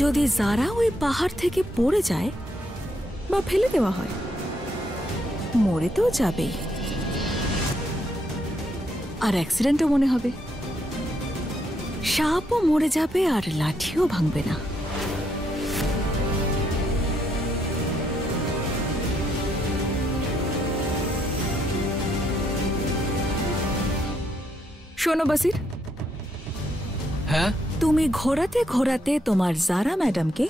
যদি যারা ওই পাহাড় থেকে পড়ে যায় বা ফেলে দেওয়া হয়, মরে তো যাবেই, আর অ্যাক্সিডেন্টও মনে হবে, সাপও মরে যাবে আর লাঠিও ভাঙবে না। শোনো বাসির, হ্যাঁ, তুমি ঘোরাতে ঘোরাতে তোমার জারা ম্যাডামকে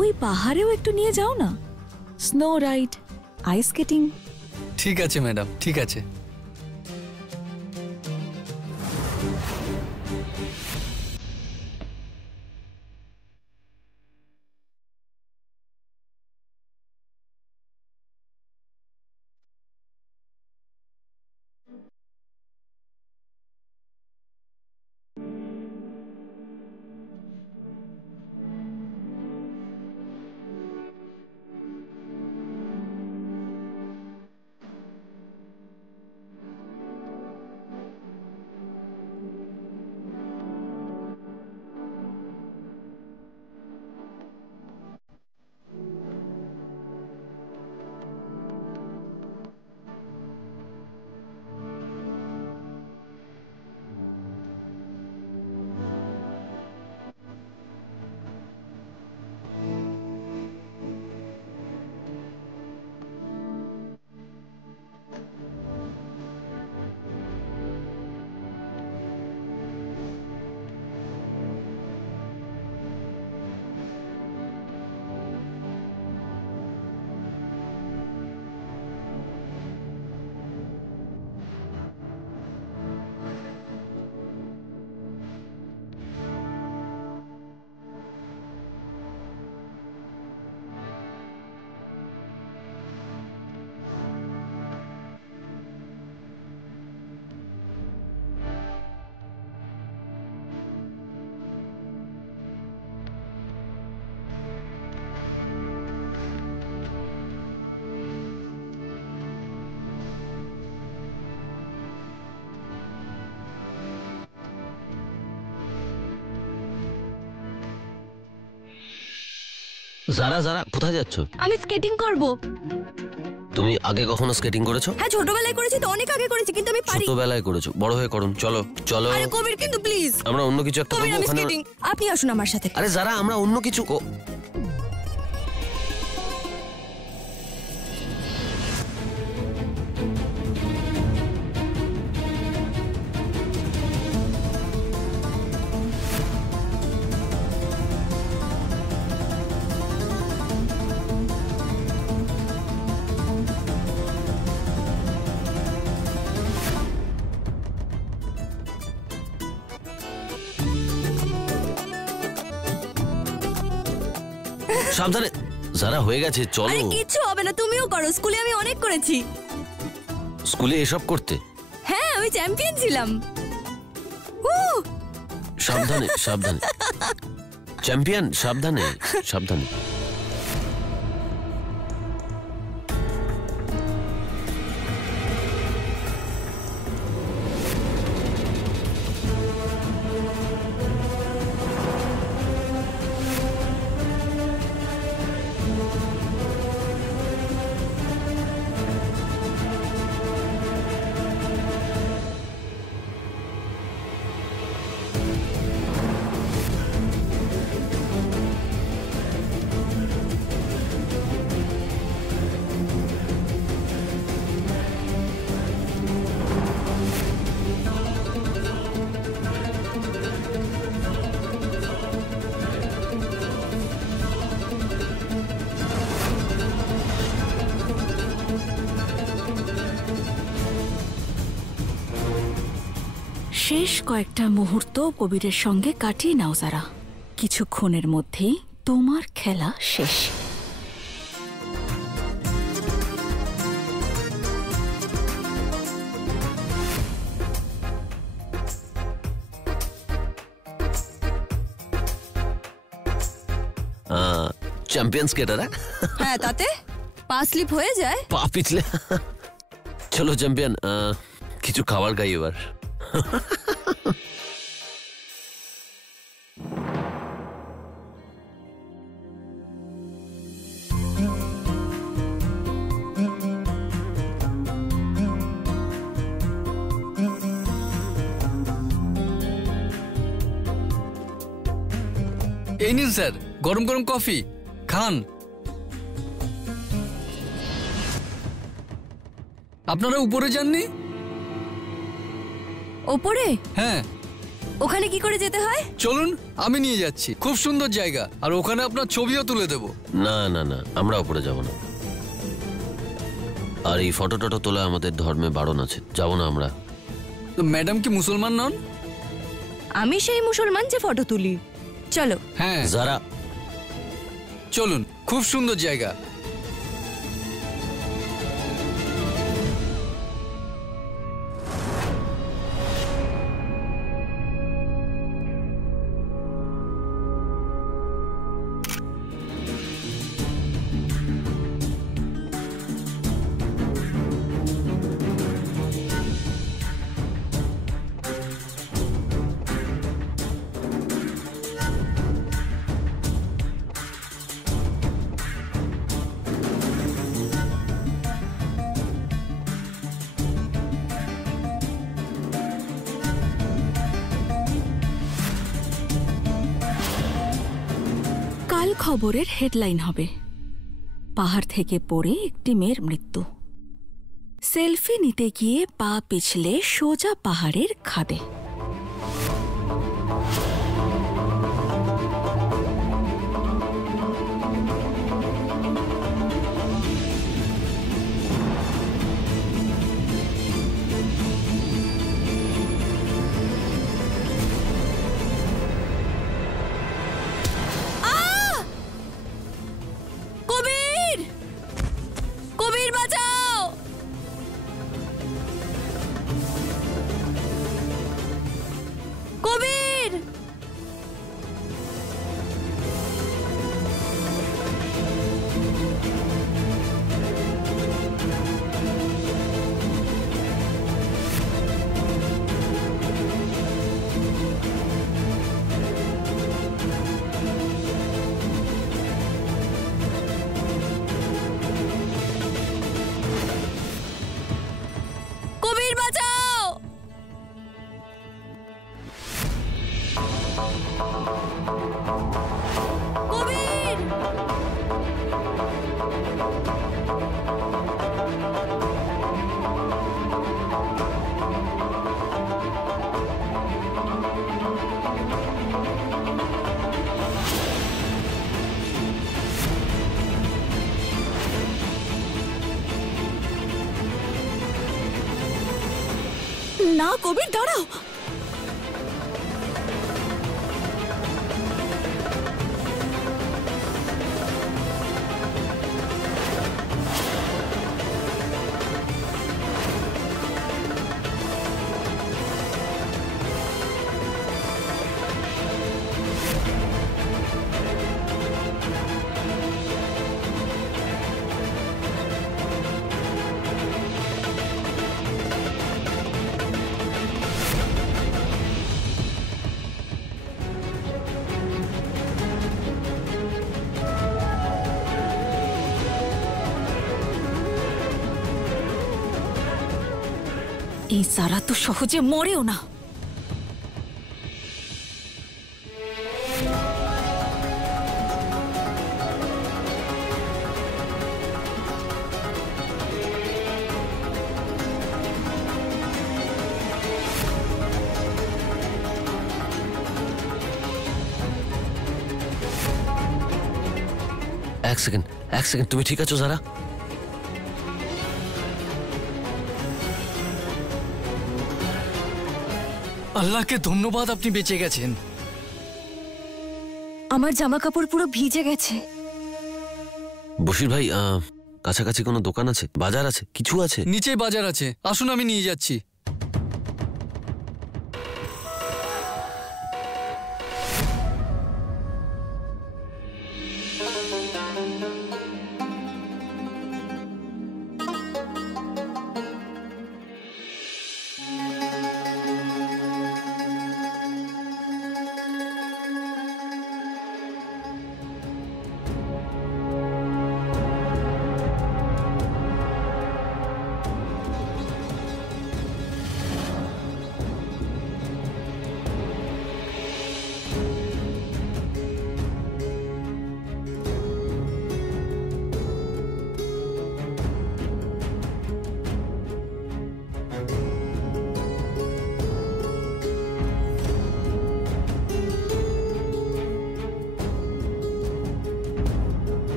ওই পাহাড়েও একটু নিয়ে যাও না, স্নো রাইড, আইস স্কেটিং। ঠিক আছে ম্যাডাম, ঠিক আছে। যারা যারা কোথায় যাচ্ছ? আমি স্কেটিং করব। তুমি আগে কখনো স্কেটিং করেছো? হ্যাঁ, ছোটবেলায় করেছি তো, অনেক আগে করেছি, কিন্তু আমি পারি। ছোটবেলায় করেছো, বড় হয়ে করুন। চলো চলো। আরে কবির, কিন্তু প্লিজ আমরা অন্য কিছু একটা কবির, করব আমি ওখানে। স্কেটিং, আপনি আসুন আমার সাথে। আরে যারা আমরা অন্য কিছু সাবধানে। যারা হয়ে গেছে, চলো। আরে কিছু হবে না, তুমিও করো, স্কুলে আমি অনেক করেছি। স্কুলে এসব করতে? হ্যাঁ, আমি চ্যাম্পিয়ন ছিলাম। সাবধানে সাবধানে। চ্যাম্পিয়ন, সাবধানে সাবধানে। শেষ কয়েকটা মুহূর্ত কবিরের সঙ্গে কাটিয়ে নাও যারা, কিছুক্ষণের মধ্যেই তোমার খেলা শেষ। চ্যাম্পিয়ন স্কেটার। হ্যাঁ, তাতে পা স্লিপ হয়ে যায়। পা পিছলে। চলো চ্যাম্পিয়ন, কিছু খাবার খাই এবার। এই নিন স্যার, গরম গরম কফি খান। আপনারা উপরে যাননি? ওপরে? হ্যাঁ। ওখানে কি করে যেতে হয়? চলুন, আমি নিয়ে যাচ্ছি। খুব সুন্দর জায়গা, আর ওখানে আপনার ছবিও তুলে দেবো। না না না, আমরা উপরে যাব না। আর এই ফটো টটো তোলা আমাদের ধর্মে বারণ আছে, যাব না আমরা। তো ম্যাডাম কি মুসলমান নন? আমি সেই মুসলমান যে ফটো তুলি। চলো। হ্যাঁ যারা চলুন, খুব সুন্দর জায়গা। কাল খবরের হেডলাইন হবে, পাহাড় থেকে পড়ে একটি মেয়ের মৃত্যু, সেলফি নিতে গিয়ে পা পিছলে সোজা পাহাড়ের খাদে। কবির! কবির বাঁচাও! কবির! কবির বাঁচাও! কবির! না কবির, দাঁড়াও। এই সারা তো সহজে মরেও না। এক সেকেন্ড, তুমি ঠিক আছো যারা? আল্লাহকে ধন্যবাদ, আপনি বেঁচে গেছেন। আমার জামা কাপড় পুরো ভিজে গেছে। বশির ভাই, কাছাকাছি কোনো দোকান আছে, বাজার আছে, কিছু আছে? নিচে বাজার আছে, আসুন আমি নিয়ে যাচ্ছি।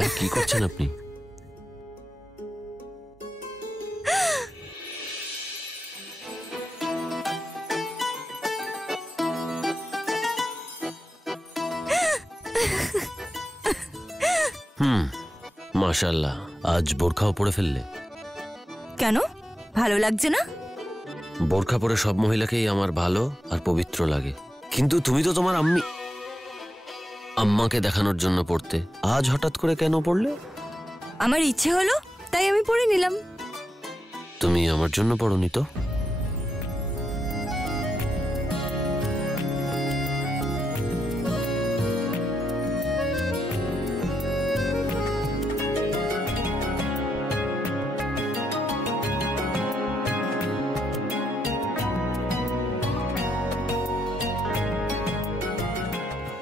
ম্যাম কি করছেন আপনি? মাশাআল্লাহ, আজ বোরখাও পরে ফেললে। কেন, ভালো লাগছে না? বোরখা পরে সব মহিলাকেই আমার ভালো আর পবিত্র লাগে, কিন্তু তুমি তো তোমার আম্মাকে দেখানোর জন্য পড়তে, আজ হঠাৎ করে কেন পড়লে? আমার ইচ্ছে হলো তাই আমি পরে নিলাম। তুমি আমার জন্য পড়োনি তো?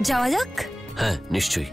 যাওয়া যাক। হ্যাঁ নিশ্চয়ই।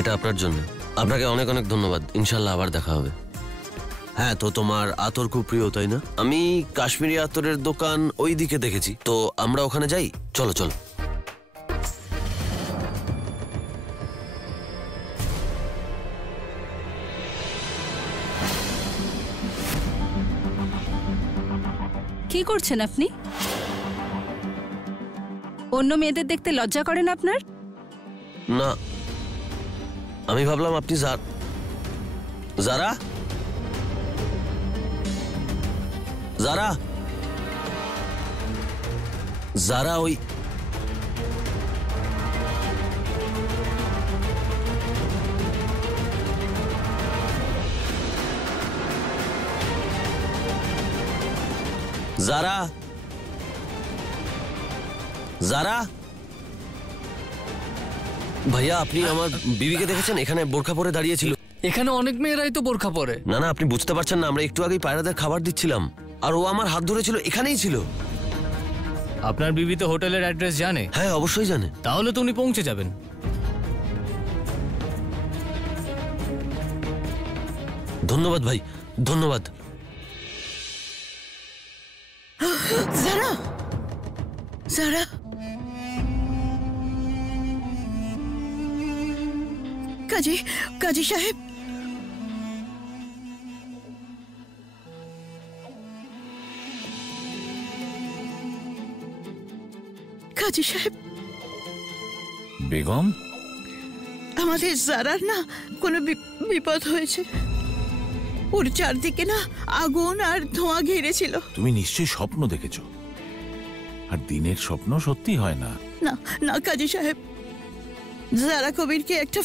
এটা আপনার জন্য, আপনাকে অনেক অনেক ধন্যবাদ। ইনশাল্লাহ আবার দেখা হবে। হ্যাঁ, তো তোমার আতর খুব প্রিয় তাই না? আমি কাশ্মীরি আতরের দোকান ওই দিকে দেখেছি, তো আমরা ওখানে যাই। চলো চলো। কি করছেন আপনি? অন্য মেয়েদের দেখতে লজ্জা করেন আপনার? না, আমি ভাবলাম আপনি যারা যারা যারা ওই যারা যারা ভাইয়া, আপনি আমার বিবিকে দেখেছেন? এখানে বোরখা পরে দাঁড়িয়ে ছিল। এখানে অনেক মেয়েরাই তো বোরখা পরে। না না, আপনি বুঝতে পারছেন না, আমরা একটু আগেই পায়রাদের খাবার দিচ্ছিলাম আর ও আমার হাত ধরেছিল, এখানেই ছিল। আপনার বিবি তো হোটেলের অ্যাড্রেস জানে? হ্যাঁ অবশ্যই জানে। তাহলে তো উনি পৌঁছে যাবেন। ধন্যবাদ ভাই, ধন্যবাদ। যারা যারা কাজী সাহেব, কাজী সাহেব, বেগম, আমাদের জারার না কোনো বিপদ হয়েছে। ওর চারদিকে না আগুন আর ধোঁয়া ঘিরেছিল। তুমি নিশ্চয়ই স্বপ্ন দেখেছ, আর দিনের স্বপ্ন সত্যি হয় না। না না কাজী সাহেব, জারা কবিরকে একটা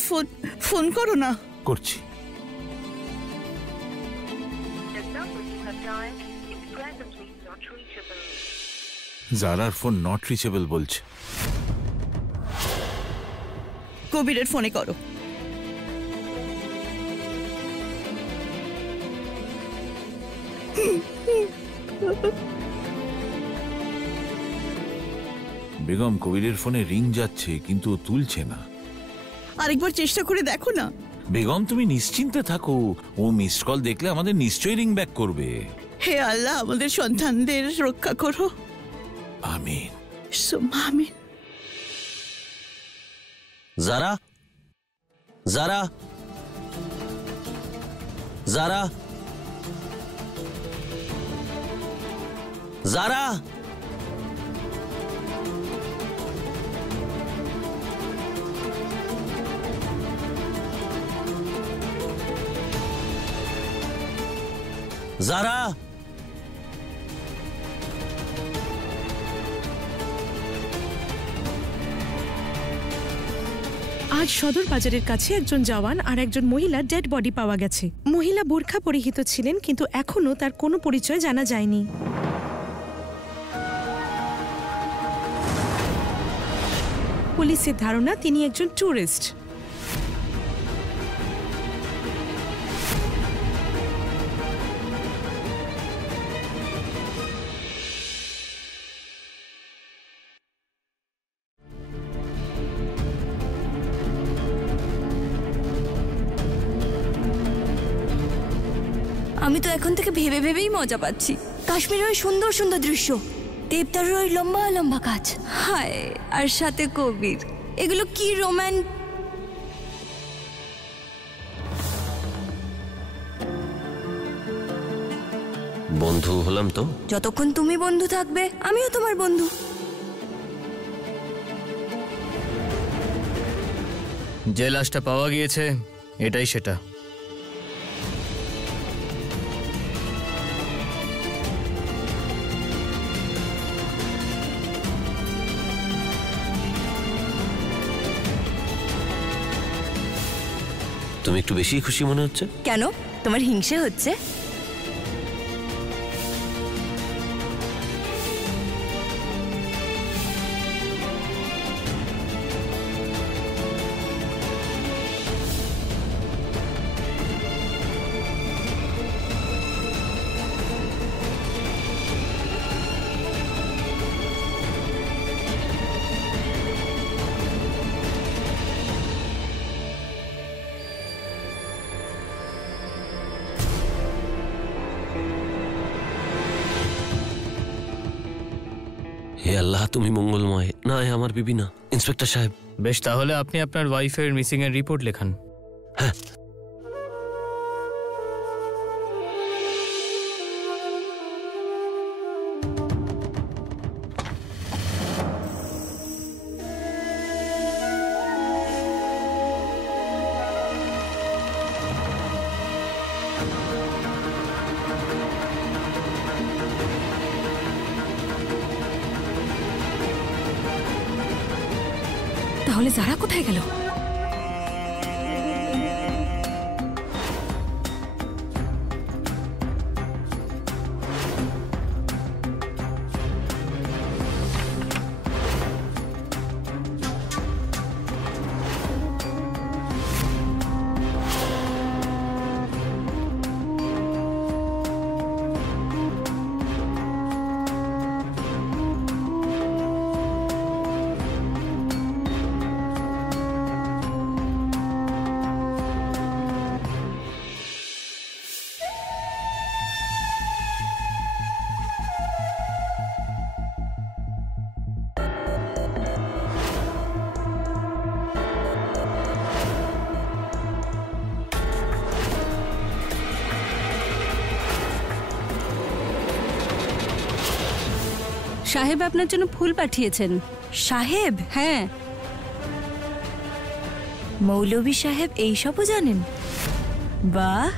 ফোন করো না। করছি। জারার ফোন নট রিচেবল বলছে। কবিরের ফোনে করো। বেগম, কবিরের ফোনে রিং যাচ্ছে কিন্তু ও তুলছে না। আরেকবার চেষ্টা করে দেখো না। বেগম তুমি নিশ্চিন্তে থাকো, ও মিসড কল দেখলে আমাদের নিশ্চয়ই রিং ব্যাক করবে। হে আল্লাহ, আমাদের সন্তানদের রক্ষা করো। আমিন। সুম্মা আমিন। যারা যারা যারা যারা যারা আজ সদর বাজারের কাছে একজন জওয়ান আর একজন মহিলা ডেড বডি পাওয়া গেছে। মহিলা বোরখা পরিহিত ছিলেন, কিন্তু এখনো তার কোনো পরিচয় জানা যায়নি। পুলিশের ধারণা তিনি একজন ট্যুরিস্ট। আমি তো এখন থেকে ভেবে ভেবেই মজা পাচ্ছি। কাশ্মীরের ওই সুন্দর সুন্দর দৃশ্য, দেবদারুর ওই লম্বা লম্বা গাছ, হায়, আর সাথে কবির, এগুলো কি বন্ধু হলাম তো। যতক্ষণ তুমি বন্ধু থাকবে আমিও তোমার বন্ধু। যে লাশটা পাওয়া গিয়েছে এটাই সেটা। তুমি একটু বেশি খুশি মনে হচ্ছে। কেন, তোমার হিংসে হচ্ছে? হে আল্লাহ, তুমি মঙ্গলময়। না, আমার বিবি না, ইন্সপেক্টর সাহেব। বেশ, তাহলে আপনি আপনার ওয়াইফের মিসিং এর রিপোর্ট লেখান। হ্যাঁ, তাহলে যারা কোথায় গেল? সাহেব আপনার জন্য ফুল পাঠিয়েছেন। সাহেব? হ্যাঁ। মৌলভী সাহেব এইসবও জানেন? বাহ,